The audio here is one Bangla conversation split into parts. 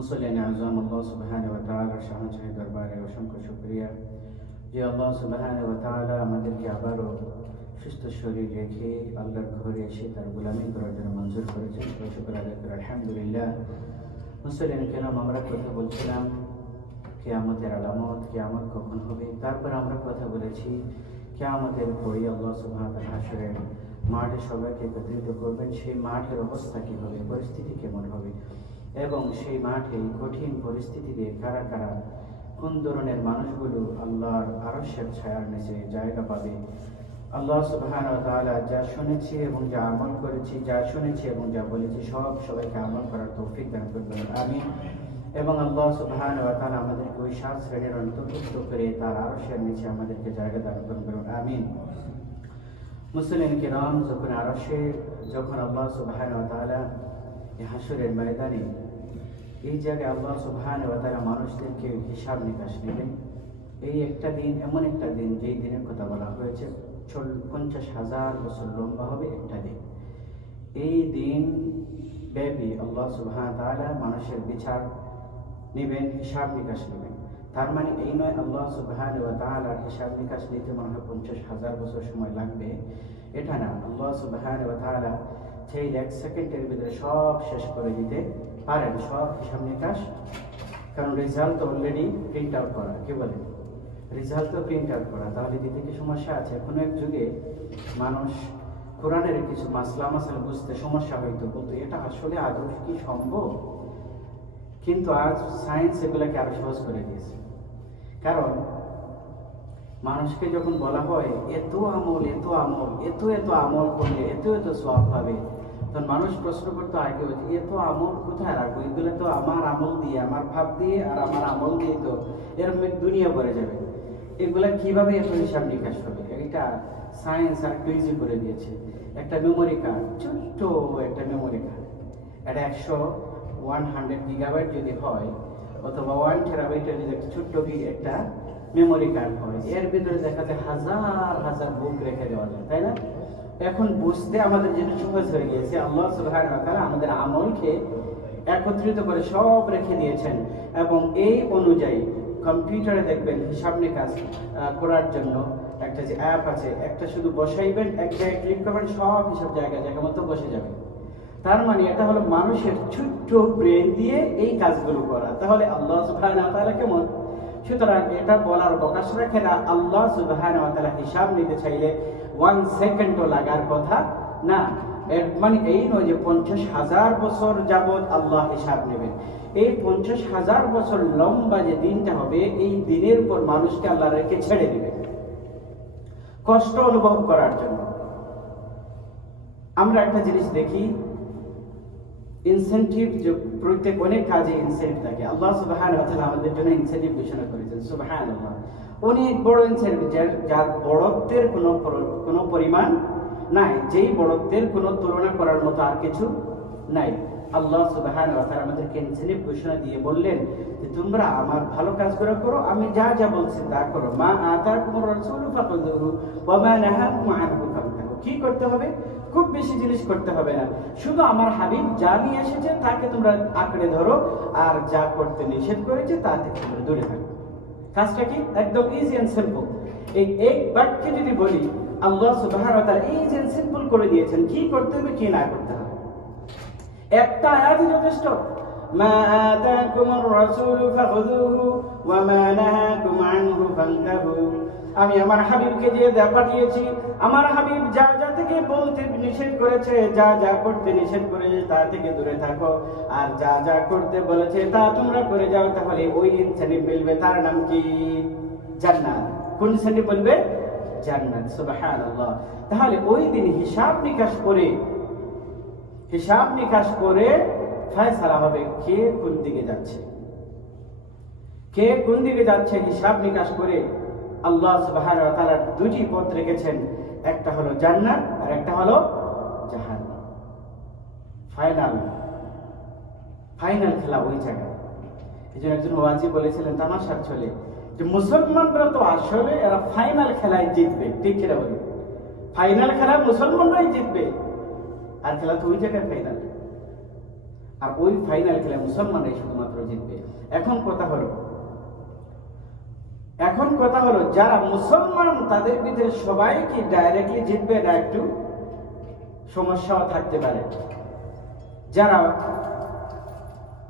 মুসলিম আজম আল্লাহ সুবহানাহু ওয়া তাআলার শাহী দরবারে অসংখ্য শুকরিয়া যে আল্লাহ সুবহানাহু ওয়া তাআলা আমাদেরকে আবারও সুস্থ শরীর রেখে আল্লাহর ঘরে এসে তার গোলামি করার জন্য মঞ্জুর করেছেন। শুকর আদায় করে আলহামদুলিল্লাহ। মুসলিম কেরাম, আমরা কথা বলছিলাম কিয়ামতের আলামত, কিয়ামত কখন হবে। তারপর আমরা কথা বলেছি কিয়ামতের পরে আল্লাহ সুবহানাহু ওয়া তাআলা হাশরের মাঠে সবাইকে একত্রিত করবেন। সেই মাঠের অবস্থা কী হবে, পরিস্থিতি কেমন হবে, এবং সেই মাঠে কঠিন পরিস্থিতিতে কারা কারা, কোন ধরনের মানুষগুলো আল্লাহর আরশের ছায়ার নিচে জায়গা পাবে। আল্লাহ সুবহানাহু ওয়া তাআলা যা শুনেছি এবং যা আমল করেছি, যা শুনেছি এবং যা বলেছি সবাইকে আমল করার তৌফিক দান করবেন, আমিন। এবং আল্লাহ সুবহানাহু ওয়া তাআলা আমাদেরকে ওই 7 শ্রেণীর অন্তর্ভুক্ত করে তার আরশের নিচে আমাদেরকে জায়গা দান করবেন, আমিন। মুসলিম কিরাম, যখন আল্লাহ সুবহানাহু ওয়া তাআলা হাশরের ময়দানে এই জায়গায় আল্লাহ সুবহানাহু ওয়া তাআলা মানুষদেরকে হিসাব নিকাশ নেবেন। এই একটা দিন, এমন একটা দিন যেই দিনের কথা বলা হয়েছে 50,000 বছর লম্বা হবে একটা দিন। এই দিন ব্যাপী আল্লাহ সুবহানাহু ওয়া তাআলা মানুষের বিচার নেবেন, হিসাব নিকাশ নেবেন। তার মানে এই নয় আল্লাহ সুবহানাহু ওয়া তাআলার হিসাব নিকাশ নিতে মনে হয় 50,000 বছর সময় লাগবে, এটা না। আল্লাহ সুবহানাহু ওয়া তাআলা সেই 1 সেকেন্ডের ভিতরে সব শেষ করে দিতে পারেন, সব হিসাব নিকাশ। কারণ রেজাল্ট তো অলরেডি প্রিন্ট আউট করা, কি বলে, রেজাল্ট তো প্রিন্ট আউট করা। তাহলে দিতে কি সমস্যা আছে? কোনো এক যুগে মানুষ কোরআনের কিছু মাসলা বুঝতে সমস্যা হইতো, বলতো এটা আসলে আদৌ কি সম্ভব। কিন্তু আজ সায়েন্স এগুলাকে আরো সহজ করে দিয়েছে। কারণ মানুষকে যখন বলা হয় এত আমল করলে এত সওয়াব পাবে, তখন মানুষ প্রশ্ন করতো আগে, এত আমল কোথায় রাখবো, এগুলো তো আমার আমল দিয়ে, আমার ভাব দিয়ে আর আমার আমল দিয়ে তো এর দুনিয়া ভরে যাবে, এগুলা কিভাবে এত হিসাব নিকাশ হবে। এটা সায়েন্স আর ইজি করে দিয়েছে। একটা মেমোরি কার্ড, ছোট্ট একটা মেমোরি কার্ড, এটা 100 গিগাবাইট যদি হয়, অথবা 1 টেরাবাইটের যদি একটা ছোট্ট একটা মেমোরি কার্ড হয়, এর ভিতরে দেখা যায় হাজার বুক রেখে দেওয়া যায়, তাই না? এখন বুঝতে আমাদের জন্য সহজ হয়ে গিয়েছে। আল্লাহ সুবহানাহু ওয়া তাআলা আমাদের আমলকে একত্রিত করে সব রেখে দিয়েছেন, এবং এই অনুযায়ী কম্পিউটারে দেখবেন হিসাব নিকাশ করার জন্য একটা যে অ্যাপ আছে, একটা শুধু বসাইবেন, এক জায়গায় ক্লিক করবেন, সব হিসাব জায়গা মতো বসে যাবে। তার মানে এটা হলো মানুষের ছোট্ট ব্রেন দিয়ে এই কাজগুলো করা। তাহলে আল্লাহ সুবহানাহু ওয়া তাআলা কেমন? সুতরাং এটা বলার অবকাশ রাখে না, আল্লাহ সুবহানাহু ওয়া তাআলা হিসাব নিতে চাইলে 1 সেকেন্ডও লাগার কথা না। এর মানে এই নয় যে 50,000 বছর যাবৎ আল্লাহ হিসাব নেবেন। এই 50,000 বছর লম্বা যে দিনটা হবে, এই দিনের পর মানুষকে আল্লাহ রেখে ছেড়ে দিবেন কষ্ট অনুভব করার জন্য। আমরা একটা জিনিস দেখি, ইনসেন্টিভ, যে প্রত্যেক অনেক কাজে ইনসেন্টিভ থাকে। আল্লাহ সুবহানাহু ওয়া তাআলা আমাদের জন্য ইনসেন্টিভ ঘোষণা করেছেন, সুবহানাল্লাহ। অনেক বড় ইনসেন্টিভ, যার বড়ত্বের কোনো পরিমাণ নাই, যেই বড়ত্বের কোনো তুলনা করার মতো আর কিছু নাই। আল্লাহ সুবহানাহু ওয়া তাআলা আমাদেরকে ইনসেন্টিভ ঘোষণা দিয়ে বললেন যে তোমরা আমার ভালো কাজগুলো করো, আমি যা বলছি তা করো। মা আতাকুমুর রাসূলু ফাখুযুহু ওয়া মা নাহাকুম আনহু ফান্তাহু। কি করতে হবে? খুব বেশি জিনিস করতে হবে না, শুধু আমার হাবিব যা নিয়ে এসেছে তাকে তোমরা আঁকড়ে ধরো, আর যা করতে নিষেধ করেছে তা থেকে তোমরা দূরে থাকো। কাজটা কি? একদম ইজি এন্ড সিম্পল। এই এক বাক্যে যদি বলি, আল্লাহ সুবহানাহু ওয়া তাআলা ইজি এন্ড সিম্পল করে দিয়েছেন কি করতে হবে, কি না করতে হবে। একটা আয়াতই যথেষ্ট। মা আতাকুমুর রাসূলু ফাখুযুহু ওয়া মা নাহাকুম আনহু ফান্তাহু। আমি আমার হাবিবকে যে পাঠিয়েছি, আমার হাবিব যা থেকে বলতে নিষেধ করেছে, যা করতে নিষেধ করেছে তা থেকে দূরে থাকো, আর যা করতে বলেছে তা তোমরা করে যাও। তাহলে ওই ইনসানিব মিলবে, তার নাম কি? জান্নাত। কোন ইনসানিব বলবে? জান্নাত। সুবহানাল্লাহ। তাহলে ওই দিন হিসাব নিকাশ করে ফয়সালা হবে কে কোন দিকে যাচ্ছে। হিসাব নিকাশ করে আল্লাহ সুবহানাহু ওয়া তাআলা দুটি পথ রেখেছেন, একটা হলো জান্নাত আর একটা হলো জাহান্নাম। ফাইনাল খেলা ওই জায়গায়। এইজন্য একজন ওয়াজি বলেছিলেন তামাশার ছলে যে মুসলমানরা তো আসলে এরা ফাইনাল খেলায় জিতবে, ঠিক কিনা বলি? ফাইনাল খেলায় মুসলমানরাই জিতবে, আর খেলা তো ওই জায়গায় ফাইনাল। আর ওই ফাইনাল খেলে মুসলমানরাই শুধুমাত্র জিতবে। এখন কথা হলো যারা মুসলমান তাদের ভিতরে সবাই কি ডাইরেক্টলি জিতবে, না একটু সমস্যাও থাকতে পারে। যারা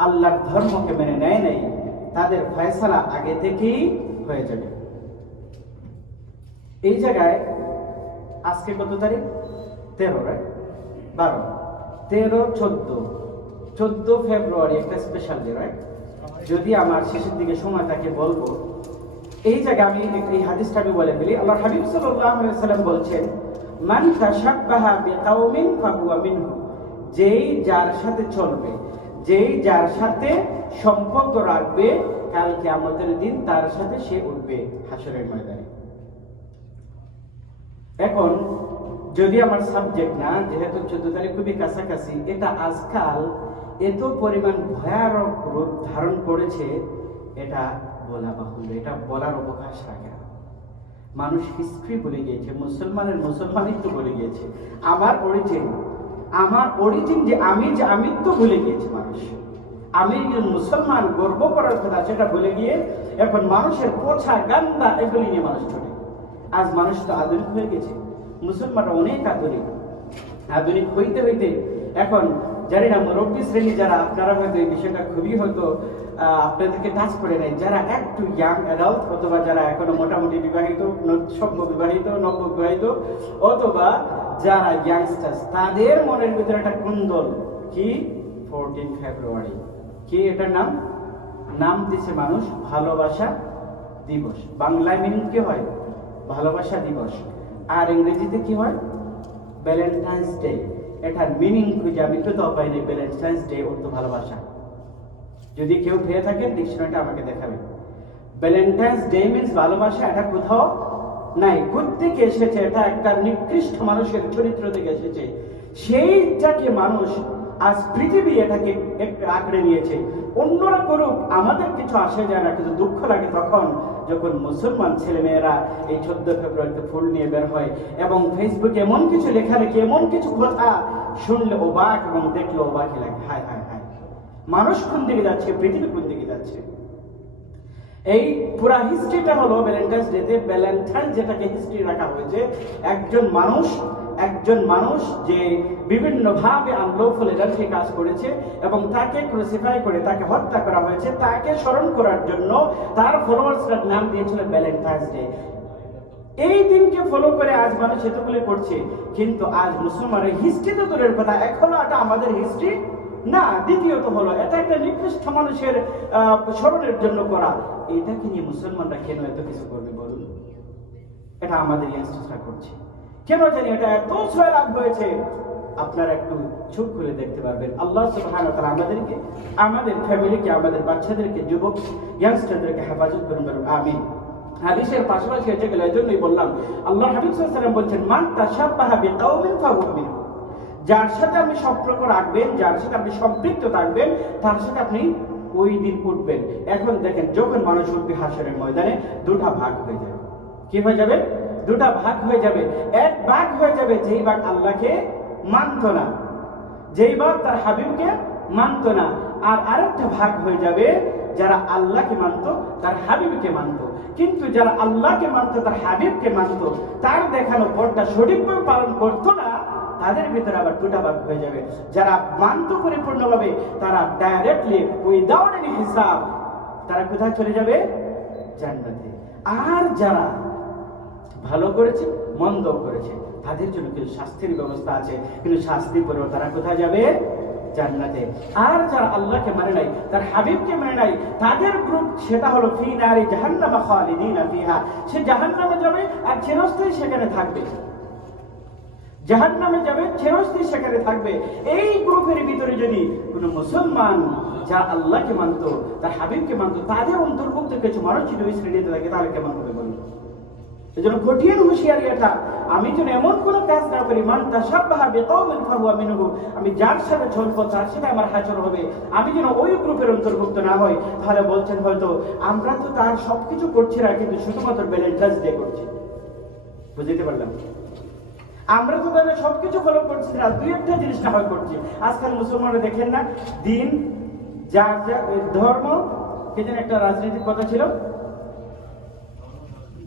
আল্লাহর ধর্মকে মেনে নেয় নাই তাদের ফয়সালা আগে থেকেই হয়ে যাবে। এই জায়গায় আজকে কত তারিখ? 13, 12, 13, 14 ফেব্রুয়ারি একটা স্পেশাল ডে, রাইট? যদি আমার শেষের দিকে সময় থাকে বলবো। এই জায়গায় আমি এই হাদিসটা আমি বলে ফেলি। আল্লাহ হাবিব সাল্লাল্লাহু আলাইহি ওয়াসাল্লাম বলছেন, মান তাশাব্বাহা বিকাউমিন ফাহুয়া মিনহু, যেই যার সাথে চলবে, যেই যার সাথে সম্পর্ক রাখবে, কাল কিয়ামতের দিন তার সাথে সে উঠবে হাসরের ময়দানে। এখন যদি আমার সাবজেক্ট না, যেহেতু 14 তারিখ খুবই কাছাকাছি, এটা আজকাল এত পরিমাণ ভয়ানক রূপ ধারণ করেছে, এটা বলা বাহুল্য, এটা বলার অবকাশ রাখে না। মানুষ হিস্ট্রি ভুলে গিয়েছে, মুসলমানিত্ব ভুলে গিয়েছে। আমার অরিজিন যে আমিত্ব ভুলে গিয়েছে মানুষ। আমি মুসলমান গর্ব করার কথা সেটা ভুলে গিয়ে এখন মানুষের পোছা গান্দা এগুলি নিয়ে মানুষ ছোটে। আজ মানুষ তো আধুনিক হয়ে গেছে, মুসলমানরা অনেক আধুনিক হইতে এখন জানি না মুরব্বী শ্রেণী যারা, আপনারা হয়তো এই বিষয়টা খুবই হয়তো আপনাদেরকে টাচ করে নেয়, যারা একটু ইয়াং অ্যাডাল্ট অথবা যারা এখনো মোটামুটি বিবাহিত, সভ্য বিবাহিত, নব্য বিবাহিত, অথবা যারা ইয়াংস্টার্স, তাদের মনের ভিতরে একটা কুন্দল কি 14 ফেব্রুয়ারি কি এটার নাম দিছে মানুষ ভালোবাসা দিবস। বাংলায় মিনিং কি হয়? ভালোবাসা দিবস। আর ইংরেজিতে কি হয়? Valentine's day. এটার মিনিং খুঁজে আমি তো পাইনি। ভ্যালেন্টাইন্স ডে অর্থ ভালোবাসা। যদি কেউ পেয়ে থাকেন ডিকশনারিটা আমাকে দেখাবেন। ভ্যালেন্টাইন্স ডে মিন্স ভালোবাসা, এটা কোথাও নাই। কোত্থেকে এসেছে? এটা একটা নিকৃষ্ট মানুষের চরিত্র থেকে এসেছে। সেইটাকে মানুষ আজ পৃথিবী এটাকে আঁকড়ে নিয়েছে। অন্যরা করুক, আমাদের কিছু আসে যায় না, কিন্তু দুঃখ লাগে তখন যখন মুসলমান ছেলেমেয়েরা এই 14 ফেব্রুয়ারিতে ফুল নিয়ে বের হয় এবং ফেসবুকে এমন কিছু লেখালেখি, এমন কিছু কথা শুনলে অবাক এবং দেখলে অবাকই লাগে। হায় হায় হায়, মানুষ কোন দিকে যাচ্ছে, পৃথিবী কোন দিকে যাচ্ছে। এই পুরা হিস্ট্রিটা হলো ভ্যালেন্টাইন্স ডেতে। ভ্যালেন্টাইন যেটাকে হিস্ট্রি রাখা হয়েছে, একজন মানুষ যে বিভিন্ন ভাবে আনলফুল এনার্জি কাজ করেছে এবং তাকে ক্রুসিফাই করে তাকে হত্যা করা হয়েছে, তাকে স্মরণ করার জন্য তার ফলোয়ার্সরা নাম দিয়েছিল ভ্যালেন্টাইন্স ডে। এই দিনকে ফলো করে আজ মানুষ এতগুলো করছে, কিন্তু আজ মুসলমানের হিস্ট্রি তো দূরের কথা, এখনো এটা আমাদের হিস্ট্রি না। দ্বিতীয়ত হলো এটা একটা নিকৃষ্ট মানুষের স্মরণের জন্য করা। এটাকে নিয়ে মুসলমানরা কেন এত কিছু করবে বলুন? এটা আমাদের ইয়াংস্টাররা করছে কেন জানি, এটা এত ছয় লাভ হয়েছে। আপনারা একটু চোখ খুলে দেখতে পারবেন। আল্লাহ সুবহানাহু ওয়া তাআলা আমাদেরকে, আমাদের ফ্যামিলিকে, আমাদের বাচ্চাদেরকে, যুবক ইয়াংস্টারদেরকে হেফাজত করুন, বলুন আমিন। হাদিসের পাশাপাশি এসে গেল, এজন্যই বললাম আল্লাহ হাবিব সাল্লাল্লাহু আলাইহি ওয়াসাল্লাম বলছেন, মান তাশাব্বাহা বিকাউমিন ফাহুয়া মিনহুম, যার সাথে আপনি সম্পর্ক রাখবেন, যার সাথে আপনি সম্পৃক্ত থাকবেন, তার সাথে আপনি ওই দিন উঠবেন। এখন দেখেন, যখন মানুষ উঠবে হাসরের ময়দানে, দুটা ভাগ হয়ে যাবে। কি হয়ে যাবে? দুটা ভাগ হয়ে যাবে। এক ভাগ হয়ে যাবে যেই ভাগ আল্লাহকে মানত না, যেই ভাগ তার হাবিবকে মানত না। আর আরেকটা ভাগ হয়ে যাবে যারা আল্লাহকে মানত, তার হাবিবকে মানত। কিন্তু যারা আল্লাহকে মানত, তার হাবিবকে মানত, তার দেখানো পথটা সঠিকভাবে পালন করত না, তাদের ভিতরে আবার দুটা ভাগ হয়ে যাবে। যারা মানত পরিপূর্ণভাবে, তারা ডাইরেক্টলি উইদাউট এনি হিসাব তারা কোথায় চলে যাবে? জান্নাতে। আর যারা ভালো করেছে, মন্দ করেছে, তাদের জন্য কিন্তু শাস্তির ব্যবস্থা আছে, কিন্তু শাস্তি পরেও তারা কোথায় যাবে? জান্নাতে। আর যারা আল্লাহকে মানে নাই, তার হাবিবকে মানে নাই, তাদের গ্রুপ সেটা হলো ফি নারি জাহান্নাম খালিদিনা ফিহা, সে জাহান্নামে যাবে আর চিরস্থায়ী সেখানে থাকবে। জাহান্নামে যাবে, চিরস্থায়ী সেখানে থাকবে। এই গ্রুপের ভিতরে যদি কোনো মুসলমান যারা আল্লাহকে মানত, তার হাবিবকে মানত, তাদের অন্তর্ভুক্ত কিছু মানুষ যদি ওই শ্রেণীতে থাকে, তাহলে কেমন হবে বলুন? এজন্য কঠিন হুঁশিয়ারি এটা। আমি যেন এমন কোন কাজ না করি, মান তাশাব্বাহা বিকাউমিন ফাহুয়া মিনহু, আমি যার সাথে চলবো তার সাথে আমার হাজর হবে, আমি যেন ওই গ্রুপের অন্তর্ভুক্ত না হই। তাহলে বলছেন হয়তো আমরা তো তার সবকিছু করছি না, কিন্তু শুধুমাত্র ভ্যালেন্টাইন্স ডে করছি। বুঝতে পারলাম? আমরা তো তাহলে সবকিছু ফলো করছি না, দুই একটা জিনিস না হয় করছি। আজকাল মুসলমানরা দেখেন না, দিন যার ধর্ম, কে যেন একটা রাজনৈতিক কথা ছিল,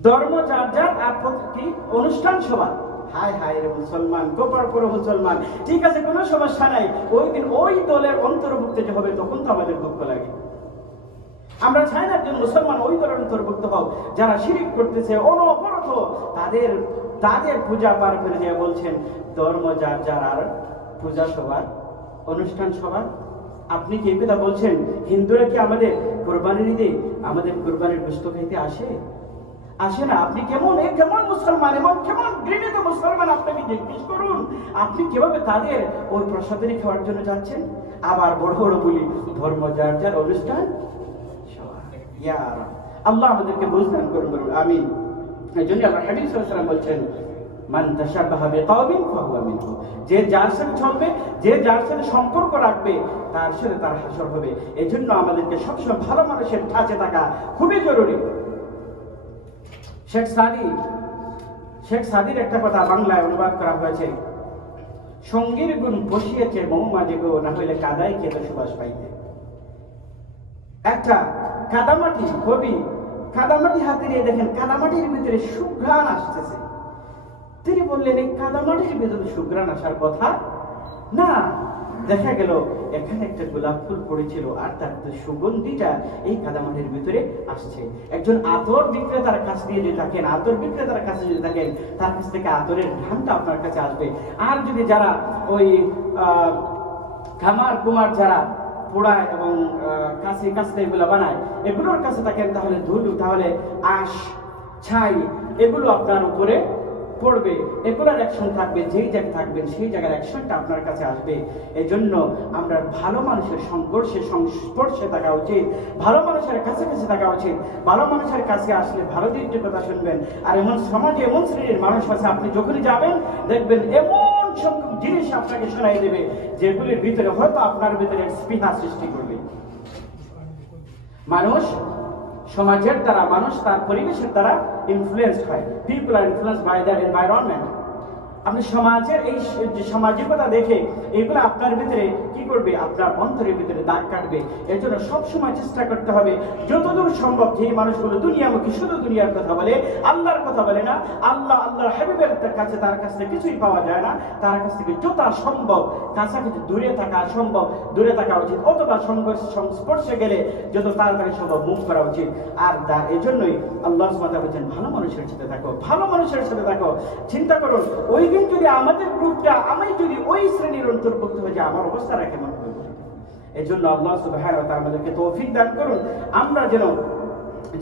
ধর্ম যার যার আর কি অনুষ্ঠান সভা। হায় হায় রে মুসলমান, গোপার করে মুসলমান, ঠিক আছে কোনো সমস্যা নাই, ওই দিন ওই দলের অন্তর্ভুক্ত যে হবে তখন তো আমাদের দুঃখ লাগে। আমরা চাই না একজন মুসলমান ওই দলের অন্তর্ভুক্ত হোক যারা শিরিক করতেছে অনবরত, তাদের তাদের পূজা পার করে দিয়ে বলছেন ধর্ম যার যার আর পূজা সভা অনুষ্ঠান সভা। আপনি কি কথা বলছেন? হিন্দুরা কি আমাদের কোরবানির ঈদে আমাদের কোরবানির গোশত খাইতে আসে? আসে না। আপনি কেমন মুসলমান এবং কেমন ঘৃণিত মুসলমান আপনাকে জিজ্ঞেস করুন, আপনি কিভাবে তাদের ওই প্রসাদনী খাওয়ার জন্য যাচ্ছেন? আবার বড় বড় বলি ধর্ম যার যার অনুষ্ঠান। আল্লাহ আমাদেরকে বুঝদান করুন, বলুন আমিন। এই জন্য আল্লাহ হাবিব সাল্লাল্লাহু আলাইহি ওয়াসাল্লাম বলছেন, মান তাশাব্বাহা বিকাওমিন ফাহুয়া মিনহুম, যে যার সাথে চলবে, যে যার সাথে সম্পর্ক রাখবে, তার সাথে তার হাসর হবে। এই জন্য আমাদেরকে সবসময় ভালো মানুষের কাছে থাকা খুবই জরুরি। শেখ সাদির একটা কথা বাংলায় অনুবাদ করা হয়েছে, সঙ্গীর গুণ বসিয়েছে মৌমাঝি গো, না হইলে কাদাই খেতে সুবাস পাইতে। একটা কাদামাটি কবি কাদামাটি হাতে নিয়ে দেখেন কাদামাটির ভিতরে সুঘ্রাণ আসতেছে। তিনি বললেন এই কাদামাটির ভিতরে সুঘ্রাণ আসার কথা না, দেখা গেল এখানে একটা গোলাপ ফুল পড়েছিল আর তার সুগন্ধিটা এই কাদামাটির ভিতরে আসছে। একজন আতর বিক্রেতার কাছ দিয়ে যদি থাকেন, আতর বিক্রেতার কাছে যদি থাকেন, তার কাছ থেকে আতরের ঘ্রাণটা আপনার কাছে আসবে। আর যদি যারা ওই খামার কুমার যারা পোড়ায় এবং কাছে এগুলো বানায়, এগুলোর কাছে থাকেন, তাহলে ধুলো, তাহলে আঁশ, ছাই এগুলো আপনার উপরে পড়বে, এগুলোর অ্যাকশন থাকবে। যেই জায়গায় থাকবেন সেই জায়গার অ্যাকশনটা আপনার কাছে আসবে। এই জন্য আমরা ভালো মানুষের সংস্পর্শে থাকা উচিত, ভালো মানুষের কাছাকাছি থাকা উচিত। ভালো মানুষের কাছে আসলে ভালো দিকটি কথা শুনবেন। আর এমন সমাজে এমন শ্রেণীর মানুষ আছে, আপনি যখনই যাবেন দেখবেন এমন সংখ্যক জিনিস আপনাকে শোনাই দেবে যেগুলির ভিতরে হয়তো আপনার ভিতরে স্পৃহা সৃষ্টি করবে। মানুষ সমাজের দ্বারা, মানুষ তার পরিবেশের দ্বারা ইনফ্লুয়েন্সড হয়। People are influenced by the environment. আপনি সমাজের এই সামাজিকতা দেখে এগুলো আপনার ভিতরে কি করবে? আপনার অন্তরের ভিতরে দাগ কাটবে। এর জন্য সবসময় চেষ্টা করতে হবে যতদূর সম্ভব যে মানুষগুলো দুনিয়ামুখী, শুধু দুনিয়ার কথা বলে, আল্লাহর কথা বলে না, আল্লাহর হাবিবের কাছে, তার কাছ থেকে কিছুই পাওয়া যায় না, তার কাছ থেকে যত সম্ভব কাছাকাছি দূরে থাকা উচিত। অথবা সংস্পর্শে গেলে যত তাড়াতাড়ি সম্ভব মুখ করা উচিত। আর এই জন্যই আল্লাহ সুবহানাহু ওয়া তাআলা বলেন ভালো মানুষের সাথে থাকো, ভালো মানুষের সাথে থাকো। চিন্তা করুন ওই দিন যদি আমাদের গ্রুপটা, আমি যদি ওই শ্রেণীর অন্তর্ভুক্ত হয়ে যাই, আমার অবস্থাটা কেমন হবে? এই জন্য আল্লাহ সুবহানাহু ওয়া তাআলা আমাদেরকে তৌফিক দান করুন, আমরা যেন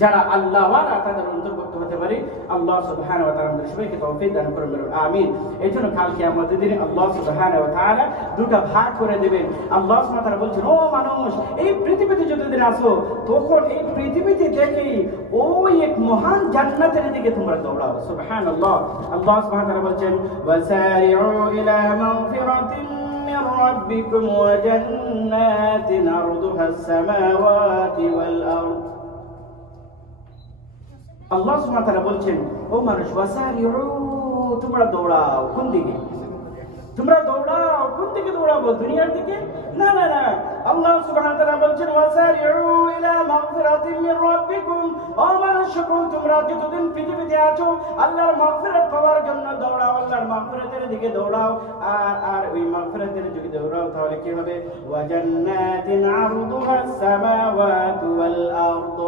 যারা আল্লাহওয়ালা তাদের অন্তর্ভুক্ত হতে পারি। আল্লাহ সুবহানাহু ওয়া তাআলা আমাদের সবাইকে তৌফিক দান করুন, আমিন। এই জন্য কালকে আমাদের দিনে আল্লাহ সুবহানাহু ওয়া তাআলা দুটো ভাগ করে দেবেন। আল্লাহ সুবহানাহু ওয়া তাআলা বলছেন, ও মানুষ, এই পৃথিবীতে যতদিন আসো তখন এই পৃথিবীতে দেখেই ওই এক মহান জান্নাতের দিকে তোমরা দৌড়াও। সুবহানাল্লাহ। আল্লাহ সুবহানাহু ওয়া তাআলা বলছেন, ওয়াসারিউ ইলা মাগফিরাতিন মির রাব্বিকুম ওয়া জান্নাতিন আরদুহাস সামাওয়াতি ওয়াল আরদ। আল্লাহ সুবহানাহু ওয়া তাআলা বলছেন, ও মানুষ, ওয়াসারিউ, তোমরা দৌড়াও। কোন দিকে? তোমরা দৌড়াও। কোন দিকে দৌড়াবো? দুনিয়ার দিকে? না না না। আল্লাহ সুবহানাহু ওয়া তাআলা বলছেন, ওয়াসারিউ ইলা মাগফিরাতিন মির রাব্বিকুম, ও মানুষ সকল, তোমরা যতদিন পৃথিবীতে আছো আল্লাহর মাগফিরাত পাওয়ার জন্য দৌড়াও, আল্লাহর মাগফিরাতের দিকে দৌড়াও। আর ওই মাগফিরাতের দিকে দৌড়াও, তাহলে কি হবে? ওয়া জান্নাতিন আরদুহাস সামাওয়াতু ওয়াল আরদ,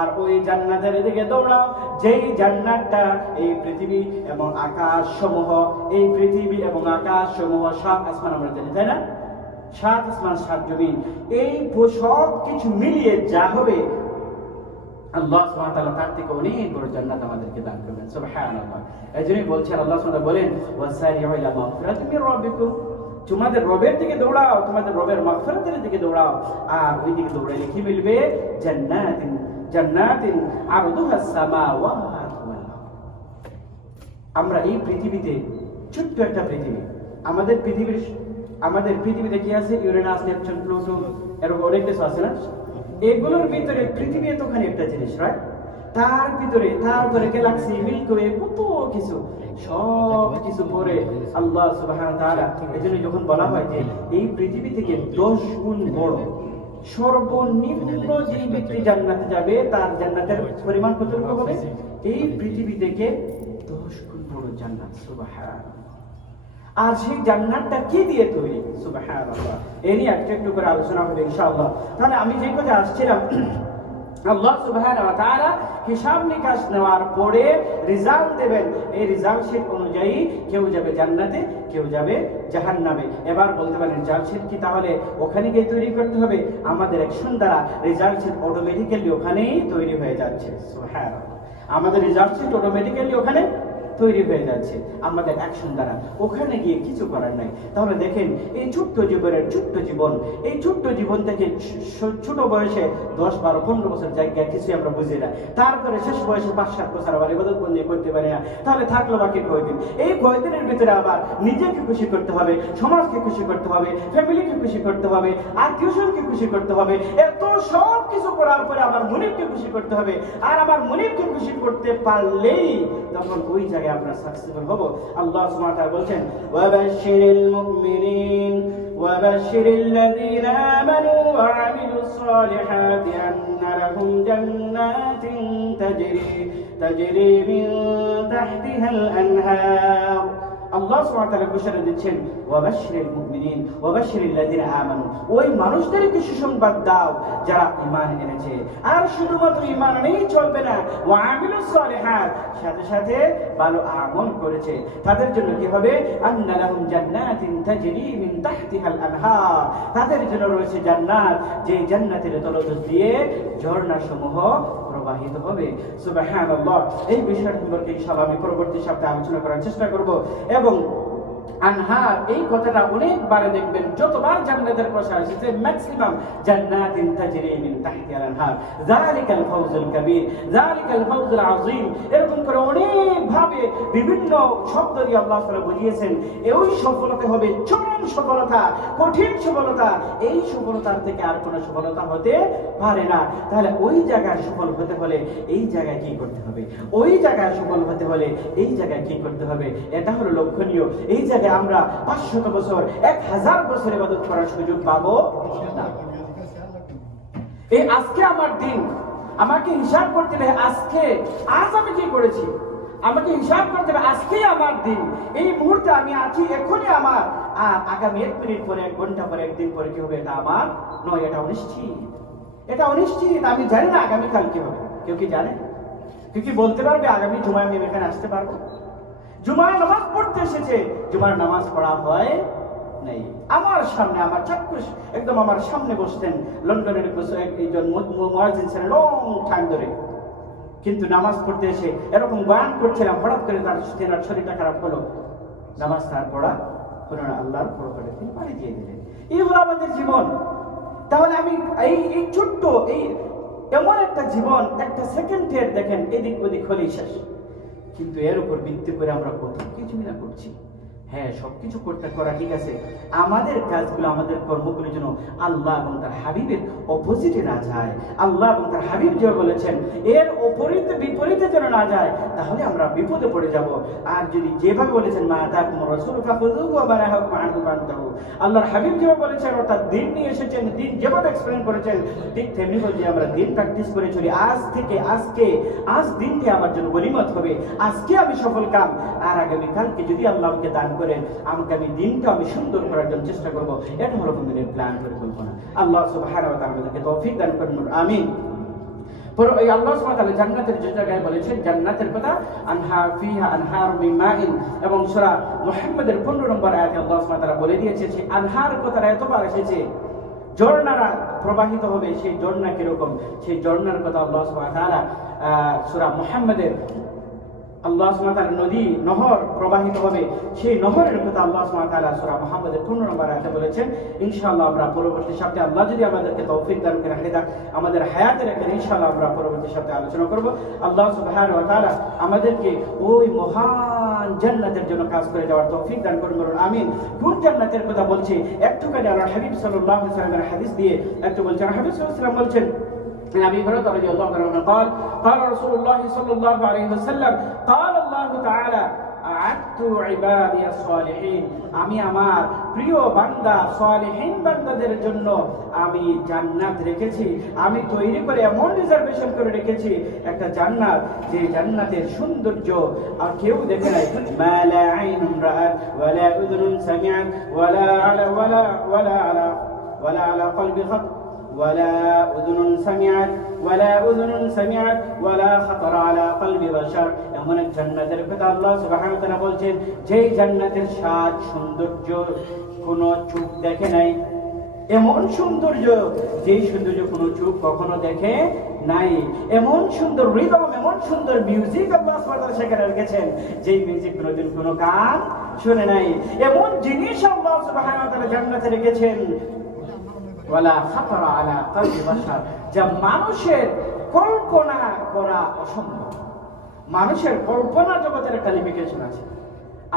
আর ওই জান্নাতের দিকে দৌড়াও যেই জান্নাতটা এই পৃথিবী এবং আকাশ সমূহ, এই পৃথিবী এবং আকাশ সমূহ, সাত আসমান আমরা জানি, তাই না? সাত আসমান, সাত জমিন, এই সব কিছু মিলিয়ে যা হবে আল্লাহ সুবহানাহু ওয়া তাআলা তার থেকে অনেক বড় জান্নাত আমাদেরকে দান করবেন। সুবহানাল্লাহ। এজন্যই বলছেন আল্লাহ সুবহানাহু ওয়া তাআলা বলেন, ওয়াসারিউ ইলা মাগফিরাতিন মির রাব্বিকুম, তোমাদের রবের দিকে দৌড়াও, তোমাদের রবের মাগফিরাতের দিকে দৌড়াও। আর ওই দিকে দৌড়াইলে কি মিলবে? জান্নাতিন আরদুহাস সামাওয়াতু ওয়াল আরদ। আমরা এই পৃথিবীতে, ছোট্ট একটা পৃথিবী, আমাদের পৃথিবীতে কি আছে? ইউরেনাস, নেপচুন, প্লুটো, এরকম অনেক কিছু আছে না? এগুলোর ভিতরে পৃথিবী এতখানি একটা জিনিস, রাইট? তার ভিতরে তারপরে গ্যালাক্সি, মিল্কি ওয়ে, কত কিছু, সব কিছু পরে আল্লাহ সুবহানাহু ওয়া তাআলা। এজন্য যখন বলা হয় যে এই পৃথিবী থেকে 10 গুণ বড়, সর্বনিম্ন যে ব্যক্তি জান্নাতে যাবে তার জান্নাতের পরিমাণ কতটুকু হবে? এই পৃথিবী থেকে 10 গুণ বড় জান্নাত। সুবহানাল্লাহ। আর সেই জান্নাতটা কি দিয়ে তৈরি? সুবহানাল্লাহ। এই নিয়ে একটু করে আলোচনা হবে ইনশাআল্লাহ। তাহলে আমি যে কথা আসছিলাম, আল্লাহ সুবহানাহু ওয়া তাআলা হিসাব নিকাশ নেওয়ার পরে রেজাল্ট দেবেন। এই রেজাল্ট শিট অনুযায়ী কেউ যাবে জান্নাতে, কেউ যাবে জাহান্নামে। এবার বলতে পারেন রেজাল্ট শিট কি তাহলে ওখানে গিয়ে তৈরি করতে হবে? আমাদের অ্যাকশন দ্বারা রেজাল্ট শিট অটোমেটিক্যালি ওখানেই তৈরি হয়ে যাচ্ছে। সুবহানাল্লাহ। আমাদের রেজাল্ট শিট অটোমেটিক্যালি ওখানে তৈরি হয়ে যাচ্ছে আমাদের অ্যাকশন দ্বারা, ওখানে গিয়ে কিছু করার নাই। তাহলে দেখেন এই ছোট্ট জীবনের ছোট্ট জীবন, এই ছোট্ট জীবন থেকে ছোট বয়সে 10, 12, 15 বছর জায়গায় কিছু আমরা বুঝি না, তারপরে শেষ বয়সে 5-7 বছর আবার ইবাদত বন্দি করতে পারি না, তাহলে থাকলো বাকি কয়দিন? এই কয়দিনের ভিতরে আবার নিজেকে খুশি করতে হবে, সমাজকে খুশি করতে হবে, ফ্যামিলিকে খুশি করতে হবে, আত্মীয়স্বজনকে খুশি করতে হবে, এত সব কিছু করার পরে আমার মুনিবকে খুশি করতে হবে। আর আমার মুনিবকে খুশি করতে পারলেই তখন ওই জায়গায় আমরা সাকসেসফুল হব। আল্লাহ সুবহানাহু ওয়া তাআলা বলেন, ওয়াবাশশিরিল মুমিনিন ওয়াবাশশিরিল্লাযীনা আমানু ওয়া আমিলুস সালিহাতি আন্না লাহুম জান্নাতিন তাজরি মিন তাহতিহাল আনহার। আল্লাহ সুবহানাহু ওয়া তাআলা ঘোষণা দিচ্ছেন, ওয়াবাশশিরিল মুমিনিন ওয়াবাশশিরিল্লাযীনা আমানু, ওই মানুষদেরকে সুসংবাদ দাও যারা ঈমান এনেছে। আর শুধুমাত্র ঈমান এনেই চলবে না, ওয়া আমিলুস সালিহাত, সাথে সাথে ভালো আমল করেছে, তাদের জন্য কি হবে? আন্না লাহুম জান্নাতিন তাজরি মিন তাহতিহাল আনহার, তাদের জন্য রয়েছে জান্নাত, যে জান্নাতের তলদেশ দিয়ে ঝর্ণাসমূহ প্রবাহিত হবে। সুবহানাল্লাহ। এই বিষয় সম্পর্কে ইনশাআল্লাহ আমি পরবর্তী সপ্তাহে আলোচনা করার চেষ্টা করব। এবং আনহার এই কথাটা অনেকবার দেখবেন, যতবার জান্নাতের কথা এসেছে ম্যাক্সিমাম জান্নাতিন তাজরি মিন তাহতিহাল আনহার, যালিকাল ফাওজুল কাবীর, যালিকাল ফাওজুল আযীম, এরকম করে অনেক ভাবে বিভিন্ন শব্দ দিয়ে আল্লাহ তাআলা বুঝিয়েছেন। এই সফলতা হবে চরম সফলতা, কঠিন সফলতা। এই সফলতার থেকে আর কোনো সফলতা হতে পারে না। তাহলে ওই জায়গায় সফল হতে হলে এই জায়গায় কি করতে হবে? ওই জায়গায় সফল হতে হলে এই জায়গায় কি করতে হবে? এটা হলো লক্ষণীয়। এই জায়গায় আমরা 500 বছর, 1000 বছর ইবাদত করার সুযোগ পাবো না। এই আজকে আমার দিন, আমাকে হিসাব করতে হবে আজকে, আজ আমি কি করেছি, আমাকে হিসাব করতে হবে আজকেই আমার দিন, এই মুহূর্তে আমি আছি, এখনই আমার। আর আগামী 1 মিনিট পরে, 1 ঘন্টা পরে, 1 দিন পরে কি হবে এটা আমার নয়, এটা অনিশ্চিত। এটা অনিশ্চিত, আমি জানি না আগামীকাল কি হবে। কেউ কি জানে? কেউ কি বলতে পারবে আগামী জুমায় আমি এখানে আসতে পারবো? জুমার নামাজ পড়তে এসেছে, জুমার নামাজ পড়া হয় নাই। আমার সামনে, আমার চাক্ষুষ একদম আমার সামনে বসতেন লন্ডনের একজন মুয়াজ্জিন ছিলেন লং টাইম ধরে, কিন্তু নামাজ পড়তে এসে এরকম বয়ান করছিলাম, হঠাৎ করে তার শরীরটা খারাপ হলো, নামাজ তার পড়া হলো না, আল্লাহর পরকালে তিনি পানি দিয়ে দিলেন। এই হলো আমাদের জীবন। তাহলে আমি এই ছোট্ট এই এমন একটা জীবন, একটা সেকেন্ডের দেখেন এদিক ওদিক হলেই শেষ। কিন্তু এর উপর ভিত্তি করে আমরা কত কিছু না করছি। হ্যাঁ, সবকিছু করা ঠিক আছে, আমাদের কাজগুলো, আমাদের কর্মগুলো যেন আল্লাহ এবং তার হাবিবের অপোজিটে না যায়। আল্লাহ এবং তার হাবিব যে বলেছেন এর বিপরীতে যেন না যায়, তাহলে আমরা বিপদে পড়ে যাব। আর যদি যেভাবে বলেছেন মা আতাকুম রাসূলু ফাখুযুহু ওয়া মা নাহাকুম আনহু ফান্তাহু, আল্লাহর হাবিব যেভাবে বলেছেন অর্থাৎ দিন নিয়ে এসেছেন, দিন যেভাবে এক্সপ্লেন করেছেন, ঠিক তেমনি যদি আমরা দিন প্র্যাকটিস করে চলি, আজ দিনটি আমার জন্য গনিমত হবে, আজকে আমি সফল কাম। আর আগামীকালকে যদি আল্লাহ আমাকে দান করেন, আমাকে আমি দিনটা আমি সুন্দর করার জন্য চেষ্টা করব। এটা হলো আমাদের প্ল্যান পরিকল্পনা। আল্লাহ সুবহানাহু ওয়া তাআলা আমাদেরকে তৌফিক দান করুন, আমিন। পরে এই আল্লাহ সুবহানাহু ওয়া তাআলা জান্নাতের যে জায়গায় বলেছেন জান্নাতের কথা, আনহার ফিহা আনহার মিন মাইন, এবং সূরা মুহাম্মাদের 15 নম্বর আয়াতে আল্লাহ সুবহানাহু ওয়া তাআলা বলে দিয়েছে যে আনহার কথাটা এতবার এসেছে, ঝর্ণারা প্রবাহিত হবে। সেই ঝর্ণা কিরকম? সেই ঝর্ণার কথা আল্লাহ সুবহানাহু ওয়া তাআলা সূরা মুহাম্মাদের আল্লাহ সুবহানাহু ওয়া তাআলা নদী, নহর প্রবাহিত হবে, সেই নহরের কথা আল্লাহ সুবহানাহু ওয়া তাআলা সূরা মুহাম্মাদের 15 নম্বর আয়াতে বলেছেন। ইনশাআল্লাহ আমরা পরবর্তী সপ্তাহে আল্লাহ যদি আমাদেরকে তৌফিক দান করেন, হেদায়েত আমাদের হায়াতে রাখেন, ইনশাআল্লাহ আমরা পরবর্তী সপ্তাহে আলোচনা করব। আল্লাহ সুবহানাহু ওয়া তাআলা আমাদেরকে ওই মহান জান্নাতের জন্য কাজ করে যাওয়ার তৌফিক দান করুন, আমিন। কোন জান্নাতের কথা বলছি? একটুখানি আল্লাহর হাবিব সাল্লাল্লাহু আলাইহি ওয়াসাল্লামের হাদিস দিয়ে একটু বলছেন। হাবিব সাল্লাল্লাহু আলাইহি ওয়াসাল্লাম বলছেন عن ابي هريره رضي الله عنه قال قال رسول الله صلى الله عليه وسلم قال الله تعالى আ'আদতু ইবাদিয়াস সালিহিন, আমি আমার প্রিয় বান্দা সালিহিন বান্দাদের জন্য আমি জান্নাত রেখেছি, আমি তৈরি করে এমন রিজার্ভেশন করে রেখেছি একটা জান্নাত, যে জান্নাতের সৌন্দর্য আর কেউ দেখে নাই। মা লা আইনুন রাআত ওয়ালা উযুনুন সামিআত ওয়ালা আলা কলবি খাত ولا أذن سمعت ولا خطر على قلب بشر। এমন এক জান্নাতের কথা আল্লাহ সুবহানাহু ওয়া তাআলা বলছেন, যেই জান্নাতের স্বাদ সৌন্দর্য কোনো চোখ দেখে নাই, এমন সৌন্দর্য যেই সৌন্দর্য কোনো চোখ কখনো দেখে নাই, এমন সুন্দর রিদম, এমন সুন্দর মিউজিক আল্লাহ সুবহানাহু ওয়া তাআলা সেখানে রেখেছেন যেই মিউজিক কোনোদিন কোনো কান শুনে নাই, এমন জিনিস আল্লাহ সুবহানাহু ওয়া তাআলা জান্নাতে রেখেছেন ওয়ালা খাতারা আলা কলবি বাশার, যা মানুষের কল্পনা করা অসম্ভব। মানুষের কল্পনা জগতের একটা লিমিটেশন আছে,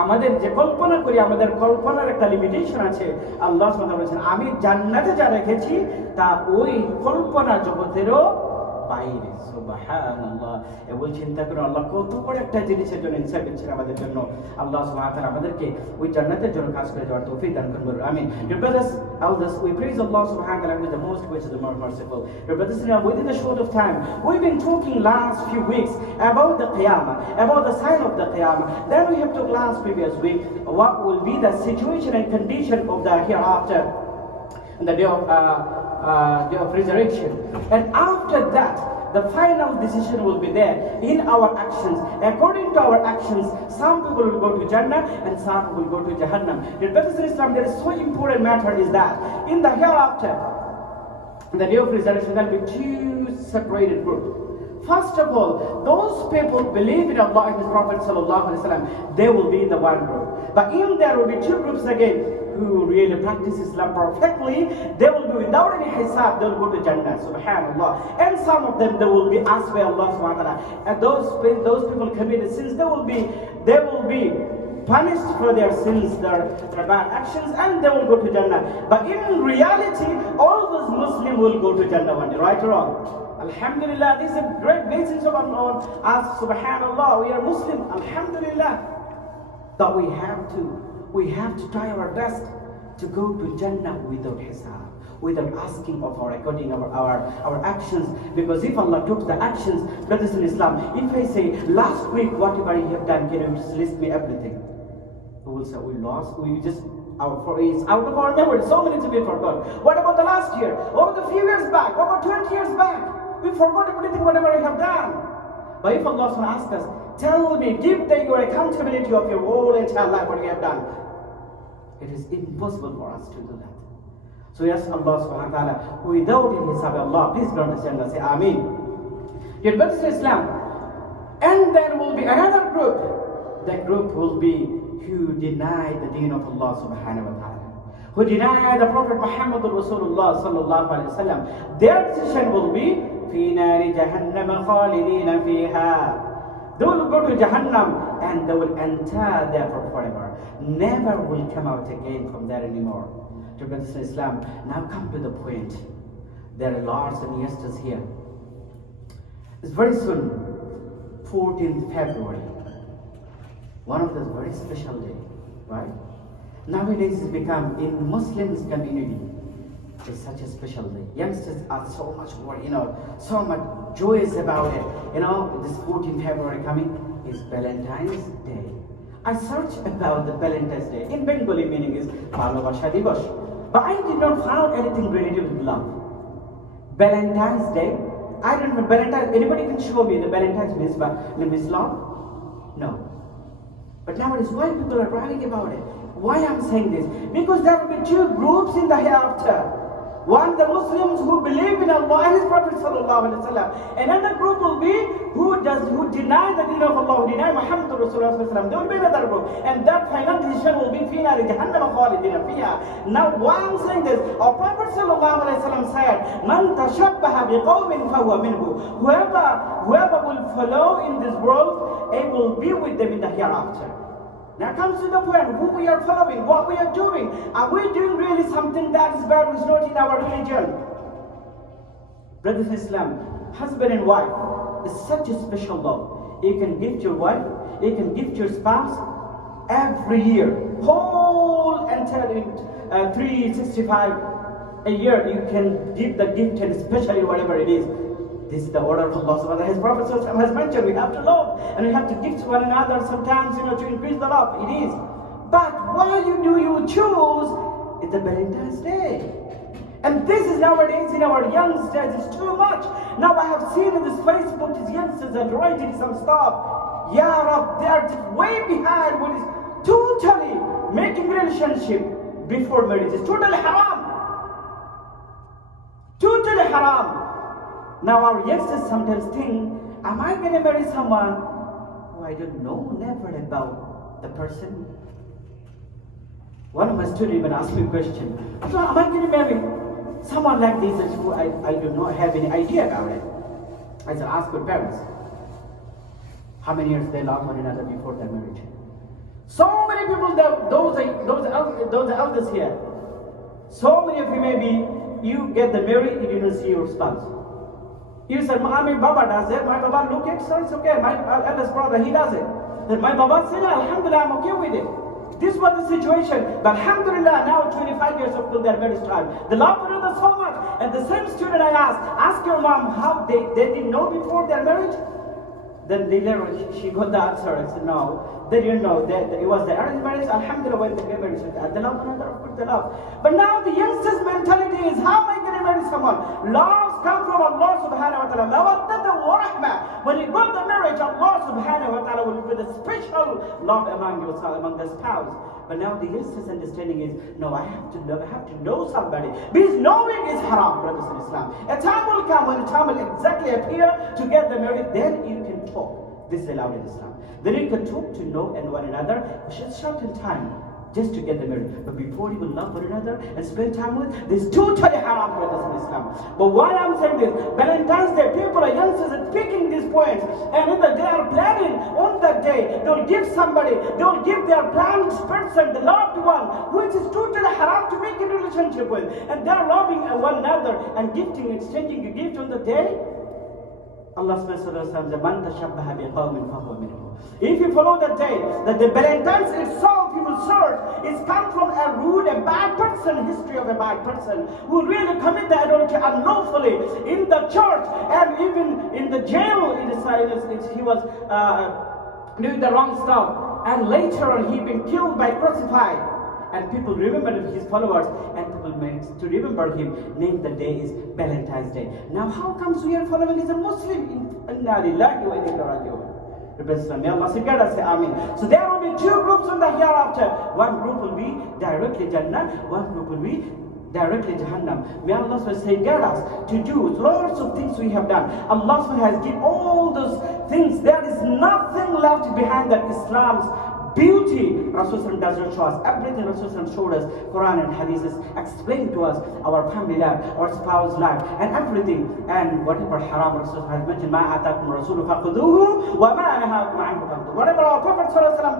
আমাদের যে কল্পনা করি আমাদের কল্পনার একটা লিমিটেশন আছে। আল্লাহ সুবহানাহু ওয়া তাআলা বলেছেন, আমি জান্নাতে যা রেখেছি তা ওই কল্পনা জগতেরও বাইরে। সুবহানাল্লাহ। এবং চিন্তা করুন আল্লাহ কত বড় একটা জিনিসের জন্য ইনসাফ দিচ্ছেন আমাদের জন্য। আল্লাহ সুবহানাহু ওয়া তাআলা আমাদেরকে ওই জান্নাতের জন্য কাজ করে যাওয়ার তৌফিক দান করুন। আমিন। Dear brothers, elders, we praise Allah subhanahu wa ta'ala who is the most gracious, the more merciful. Dear brothers, within a short of time, we've been talking last few weeks about the Qiyamah, about the sign of the Qiyamah. Then we have talked last previous week what will be the situation and condition of the hereafter, on the day of resurrection. And after that, the final decision will be there in our actions. According to our actions, some people will go to Jannah and some will go to Jahannam. The brothers in Islam, there is so important matter is that in the hereafter, in the day of resurrection, there will be two separated groups. First of all, those people believe in Allah and His Prophet sallallahu alaihi wasallam, they will be in the one group. But in there will be two groups again who really practice Islam perfectly. They will be without any hisab, they will go to Jannah, subhanallah. And some of them, they will be asked by Allah subhanahu wa ta'ala. And those people committed sins, they will be punished for their sins, their bad actions, and they will go to Jannah. But in reality, all those Muslims will go to Jannah one day, right or wrong? Alhamdulillah, this is a great blessing of us, subhanallah, we are Muslim, alhamdulillah. But we have to try our best to go to Jannah without hisab, without asking of our actions. Because if Allah took the actions, brothers in Islam, if I say last week whatever you have done, can you just list me everything? We will say we lost, it's out of our memory, so many things we forgot. What about the last year? Over the few years back? What about 20 years back? We forgot everything, whatever we have done. But if Allah asks us, tell me, give your accountability of your whole entire life, what you have done. It is impossible for us to do that. So yes, Allah subhanahu wa ta'ala, without any hisab, Allah, please grant us and say Ameen. Dear brothers in Islam, and there will be another group. That group will be who deny the deen of Allah subhanahu wa ta'ala, who deny the Prophet Muhammad Rasulullah sallallahu alaihi wasallam. Their decision will be fi nari jahannam khalidina fiha. They will go to Jahannam and they will enter there for forever. Never will come out again from there anymore. To brothers in Islam, now come to the point. There are lords and yesterdays here. It's very soon, 14th February. One of those very special day, right? Nowadays it's become in Muslims community. It's such a special day. Youngsters are so much more, so much joyous about it. This 14th February coming is Valentine's Day. I searched about the Valentine's Day. In Bengali meaning is Bhalobasha Divas. But I did not find anything related with love. Valentine's Day, I don't know Valentine's, anybody can show me the Valentine's means love? No. But nowadays, why people are writing about it? Why I'm saying this? Because there will be two groups in the hereafter. One, the Muslims who believe in Allah and His Prophet sallallahu alaihi wasallam. Another group will be who deny the deen of Allah, who deny Muhammad Rasulullah sallallahu alaihi wasallam. There will be another group, and that final decision will be fi nari jahannam khalidina fiha. Now, why I'm saying this? Our Prophet sallallahu alaihi wasallam said, "Man tashabbaha biqawmin fahuwa minhu." Whoever will follow in this world, it will be with them in the hereafter. Now comes to the point, who we are following, what we are doing. Are we doing really something that is bad, which is not in our religion? Brothers in Islam, husband and wife is such a special love. You can gift your wife, you can gift your spouse every year. Whole entire 365 a year you can give the gift, and especially whatever it is. This is the order of Allah subhanahu wa ta'ala. His Prophet has mentioned we have to love and we have to gift one another sometimes, to increase the love. It is. But why do you choose it's the Valentine's Day? And this is nowadays in our youngsters, it's too much. Now I have seen in this Facebook, these youngsters are writing some stuff. Ya Rab, they are just way behind what is totally making relationship before marriage. It's totally haram. Totally haram. Now our youngsters sometimes think, am I going to marry someone who I don't know never about the person? One of my students even asked me a question. So am I going to marry someone like this who I do not have any idea about it? I said, ask your parents. How many years they love one another before their marriage? So many people, those elders here. So many of you maybe, you get the married, you didn't see your spouse. You said, Baba does it. My Baba look at, so it's okay. My eldest brother, he does it. Then my Baba said, Alhamdulillah, I'm okay with it. This was the situation. But Alhamdulillah, now 25 years of their marriage time. They love one another so much. And the same student I asked, ask your mom how they didn't know before their marriage? Then she got the answer. I said, no, they didn't know. It was the arranged marriage. Alhamdulillah, when they get married, they love one another, of course they love. But now the youngsters' mentality is, how am I going to marry someone? Loves come from Allah subhanahu wa ta'ala. Mawaddatan wa rahmah. When you got the marriage, Allah subhanahu wa ta'ala will put a special love among the spouse. But now the youngsters' understanding is, no, I have to know somebody. Because knowing is haram, brothers in Islam. A time will come when a time will exactly appear to get the marriage, then you can talk. This is allowed in Islam. Then you can talk to know and one another, short in time, just to get them married. But before you will love one another and spend time with, this is totally haram, brothers in Islam. But why I'm saying this, Valentine's Day, people are youngsters are picking these points, and if they are planning on that day, they will give somebody, they will give their planned person, the loved one, which is totally haram to make a relationship with, and they are loving one another and gifting, exchanging a gift on the day. Allah says, if you follow the day, that the Valentine's itself, you will search, it's come from a rude, a bad person, history of a bad person, who really commit the adultery unlawfully in the church, and even in the jail, he was doing the wrong stuff, and later on he been killed by crucified. And people remember his followers, and people make to remember him, name the day is Valentine's Day. Now how comes we are following as a Muslim? Inna lillahi wa inna ilaihi raji'un. May Allah guide us, Ameen. So there will be two groups in the hereafter. One group will be directly Jannah, one group will be directly Jahannam. May Allah guide us to do lots of things we have done. Allah has given all those things. There is nothing left behind that Islam's beauty. Rasulullah doesn't show us everything. Rasulullah showed us Quran and Hadiths, explain to us our family life, our spouse life, and everything. And whatever haram Rasulullah has mentioned, Ma atakum rasulu faquduhu wa ma nahakum anhu fantahu. Whatever our Prophet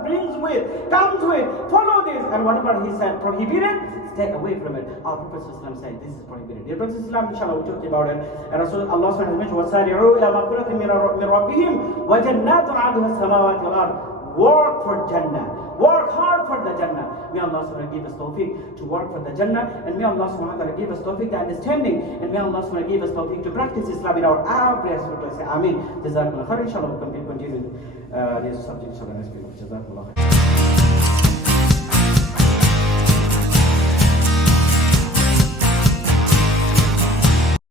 brings with, comes with, follow this. And whatever he said prohibited, stay away from it. Our Prophet said this is prohibited. Dear brothers and sisters, inshallah we talked about it. And Allah has mentioned, وَسَارِعُوا إِلَى مَغْفِرَةٍ مِّن رَبِّهِمْ وَجَنَّاتٌ عَرْضُهَا السَّمَاوَاتُ وَالْأَرْضُ. Work for Jannah. Work hard for the Jannah. May Allah subhanahu wa ta'ala give us tawfiq to work for the Jannah. And may Allah subhanahu wa ta'ala give us tawfiq to understanding. And may Allah subhanahu wa ta'ala give us tawfiq to practice Islam in our every aspect. I say Ameen. Jazakumullah khair. Inshallah we'll continue this subject. Inshallah next week. Jazakumullah khair.